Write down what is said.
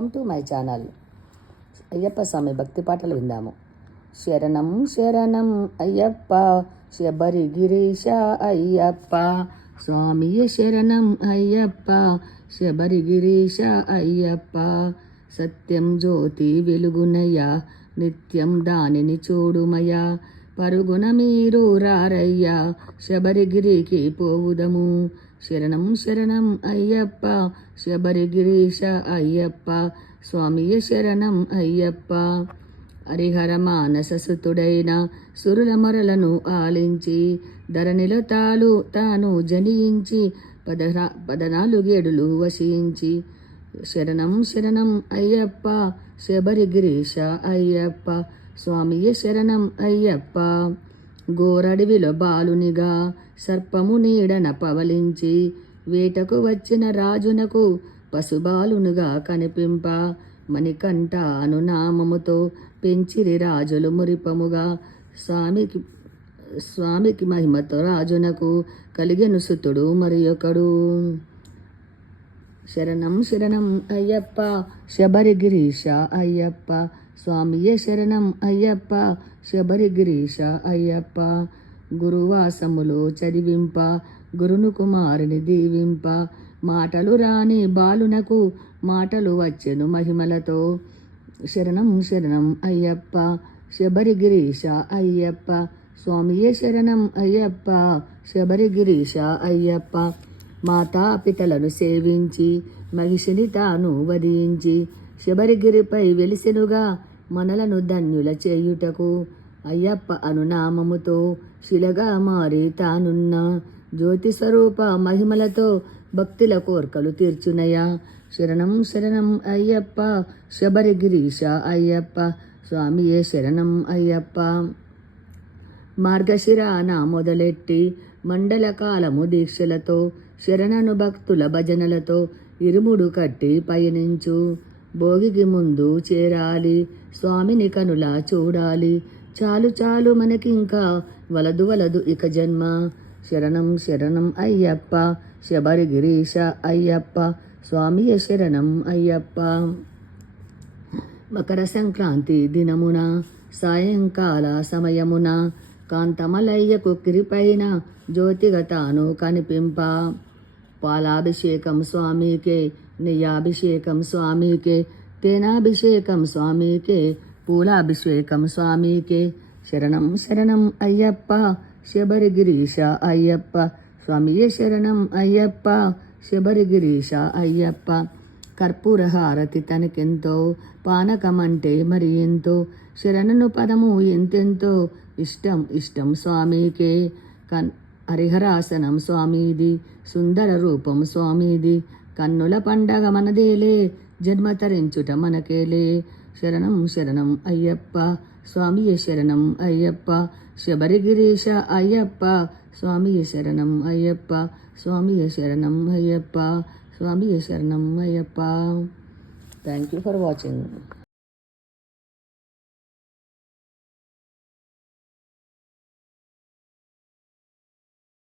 Welcome to my channel Ayyappa Swamy భక్తి పాటలు విందాము. శరణం శరణం అయ్యప్ప శబరి గిరీశ అయ్యప్ప. స్వామి శరణం అయ్యప్ప శబరి గిరీశ అయ్యప్ప. సత్యం జ్యోతి వెలుగునయ్య నిత్యం దానిని చూడుమయ్యా. పరుగున మీరు రారయ్యా శబరిగిరికి పోవుదము. శరణం శరణం అయ్యప్ప శబరిగిరీశ అయ్యప్ప స్వామియ శరణం అయ్యప్ప హరిహర మానససుతుడైన సురులమరలను ఆలించి ధరణిలో తాలు తాను జనించి పదరా పదనాలుగేడులు వశించి శరణం శరణం అయ్యప్ప శబరిగిరీశ అయ్యప్ప స్వామియ శరణం అయ్యప్ప గోరడివిలో బాలునిగా సర్పము నీడన పవలించి వేటకు వచ్చిన రాజునకు పశుబాలునుగా కనిపింప మణికంఠ అనునామముతో పెంచిరి రాజులు మురిపముగా. స్వామికి స్వామికి మహిమతో రాజునకు కలిగెను సుతుడు మరి ఒకడు. శరణం శరణం అయ్యప్ప శబరిగిరీశ అయ్యప్ప స్వామియే శరణం అయ్యప్ప శబరిగిరీశ అయ్యప్ప గురువాసములో చదివింప గురును కుమారుని దీవింప మాటలు రాని బాలునకు మాటలు వచ్చెను మహిమలతో శరణం శరణం అయ్యప్ప శబరిగిరీశ అయ్యప్ప స్వామియే శరణం అయ్యప్ప శబరిగిరీశ అయ్యప్ప మాతాపితలను సేవించి మహిషిని తాను వధించి శబరిగిరిపై వెలిసెనుగా మనలను ధన్యుల చేయుటకు అయ్యప్ప అనునామముతో శిలగా మారి తానున్న జ్యోతి స్వరూప మహిమలతో భక్తుల కోర్కలు తీర్చునయా. శరణం శరణం అయ్యప్ప శబరిగిరీశ అయ్యప్ప స్వామియే శరణం అయ్యప్ప. మార్గశిరాన మొదలెట్టి మండల కాలము దీక్షలతో శరణను భక్తుల భజనలతో ఇరుముడు కట్టి పయనించు. భోగికి ముందు చేరాలి స్వామిని కనులా చూడాలి. చాలు చాలు మనకింకా వలదు వలదు ఇక జన్మ. శరణం శరణం అయ్యప్ప శబరిగిరీష అయ్యప్ప స్వామియ శరణం అయ్యప్ప. మకర సంక్రాంతి దినమున సాయంకాల సమయమున కాంతమలయ్యకు కిరిపైన జ్యోతిగా తాను కనిపింప. పాలాభిషేకం స్వామికే నెయ్యాభిషేకం స్వామికే తేనాభిషేకం స్వామికే పూలాభిషేకం స్వామికే. శరణం శరణం అయ్యప్ప శబరిగిరీశ అయ్యప్ప స్వామియే శరణం అయ్యప్ప శబరిగిరీశ అయ్యప్ప. కర్పూర హారతి తనకెంతో పానకమంటే మరి ఎంతో? శరణను పదము ఎంతెంతో? ఇష్టం ఇష్టం స్వామికే. కన్ హరిహరాసనం స్వామిది సుందర రూపం స్వామిది. కన్నుల పండగ మనదేలే జన్మ తరించుట మనకేలే. శరణం శరణం అయ్యప్ప. స్వామియ శరణం అయ్యప్ప. శబరిగిరీశ అయ్యప్ప. స్వామియ శరణం అయ్యప్ప. స్వామియ శరణం అయ్యప్ప. స్వామియ శరణం Ayyappa. Thank you for watching